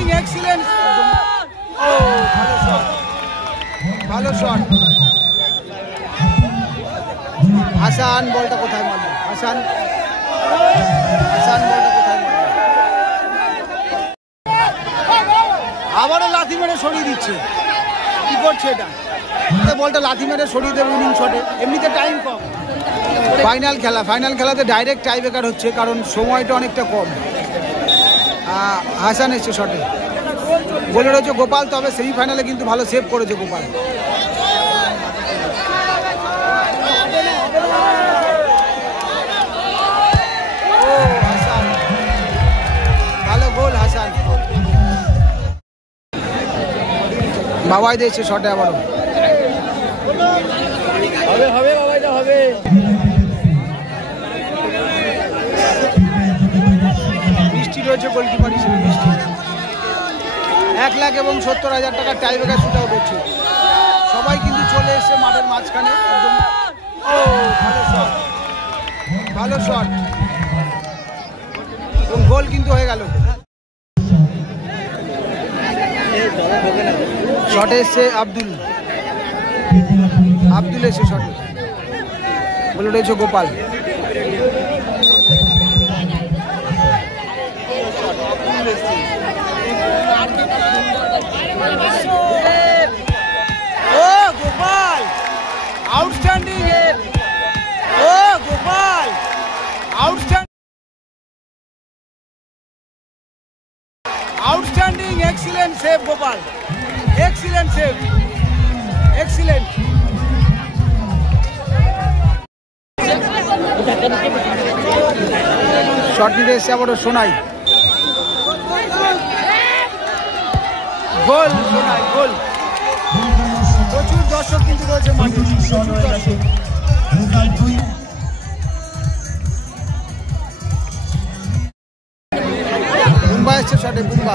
Outstanding excellent. ও ভালো শট, ভালো শট। হাসান বলটা কোথায় মারল? হাসান বলটা কোথায় মারল? আবারও লাথি মেরে সরিয়ে দিচ্ছে। কি করছে এটা? বলটা লাথি মেরে সরিয়ে দেবে উইনিং শটে। এমনিতে টাইম কম। ফাইনাল খেলাতে ডাইরেক্ট টাই ব্রেকার হচ্ছে, কারণ সময়টা অনেকটা কম। হাসান এসছে শটে, বলে রয়েছে গোপাল। তবে সেমিফাইনালে কিন্তু ভালো সেভ করেছে গোপাল। ভালো গোল হাসান। বাবাই দিয়েছে শটে আবারও। হবে বাবাইদা হবে। বৃষ্টি রয়েছে গোলকিপার হিসেবে। বৃষ্টি 1,00,000 এবং 70,000 টাকার টাই ব্রেকার শুট আউট হচ্ছে। সবাই কিন্তু চলে এসছে মাঠের মাঝখানে একদম। ও ভালো শট, ভালো শট এবং গোল কিন্তু হয়ে গেল। শটে এসছে আব্দুল এসে শটে, বলে রয়েছে Gopal. Oh Gopal outstanding. Oh Gopal outstanding excellent save Gopal. Excellent save, excellent. Shot নিতে এসছে আবারও সোনাই। গোল সোনাই, গোল। প্রচুর দর্শক কিন্তু রয়েছে মাঠে, প্রচুর দর্শক। বুম্বা এসছে শটে, বুম্বা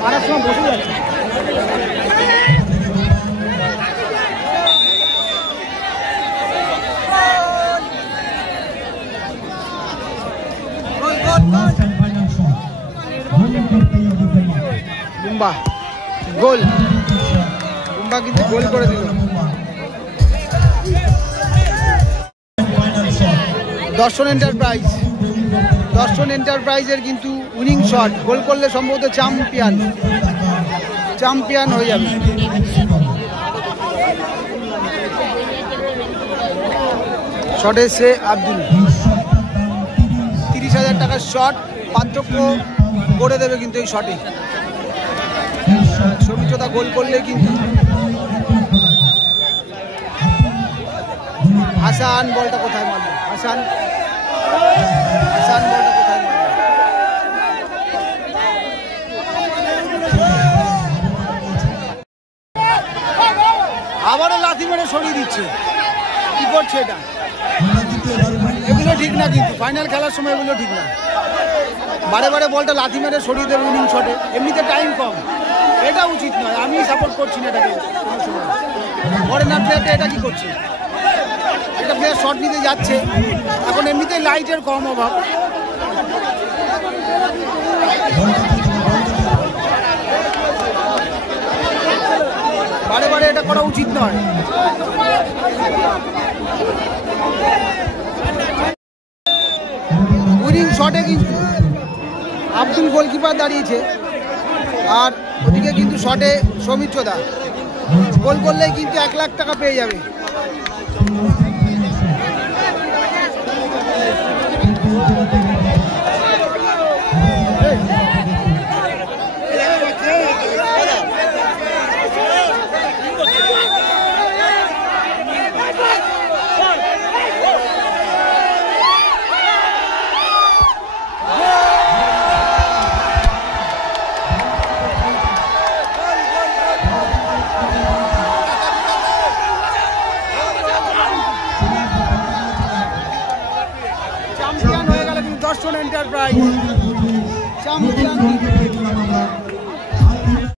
মারার সময় বসে যাচ্ছে। বুম্বা গোল, বুম্বা কিন্তু গোল করে দিল। দর্শন এন্টারপ্রাইজের কিন্তু উইনিং শট। গোল করলে সম্ভবত চ্যাম্পিয়ন হয়ে যাবে। শট এসছে আব্দুল। 30,000 টাকার শট, পার্থক্য করে দেবে কিন্তু এই শটে। সমিচদা গোল করলে কিন্তু। হাসান বলটা কোথায় মারল? হাসান বলটা কোথায় মারল? আবারও লাথি মেরে সরিয়ে দিচ্ছে। কি করছে এটা? এগুলো ঠিক না, কিন্তু ফাইনাল খেলার সময় এগুলো ঠিক না। বারে বারে বলটা লাথি মেরে সরিয়ে দেবে উইনিং শটে। এমনিতে টাইম কম, এটা উচিত নয়। আমি সাপোর্ট করছি না এটাকে। ফরেনার প্লেয়ারটা এটা কি করছে? একটা প্লেয়ার শট নিতে যাচ্ছে, এখন এমনিতেই লাইটের কম অভাব। বারে বারে এটা করা উচিত নয়। উইনিং শটে কিন্তু আব্দুল গোলকিপার দাঁড়িয়েছে, আর ওদিকে কিন্তু শটে সমিচদা। গোল করলেই কিন্তু 1,00,000 টাকা পেয়ে যাবে।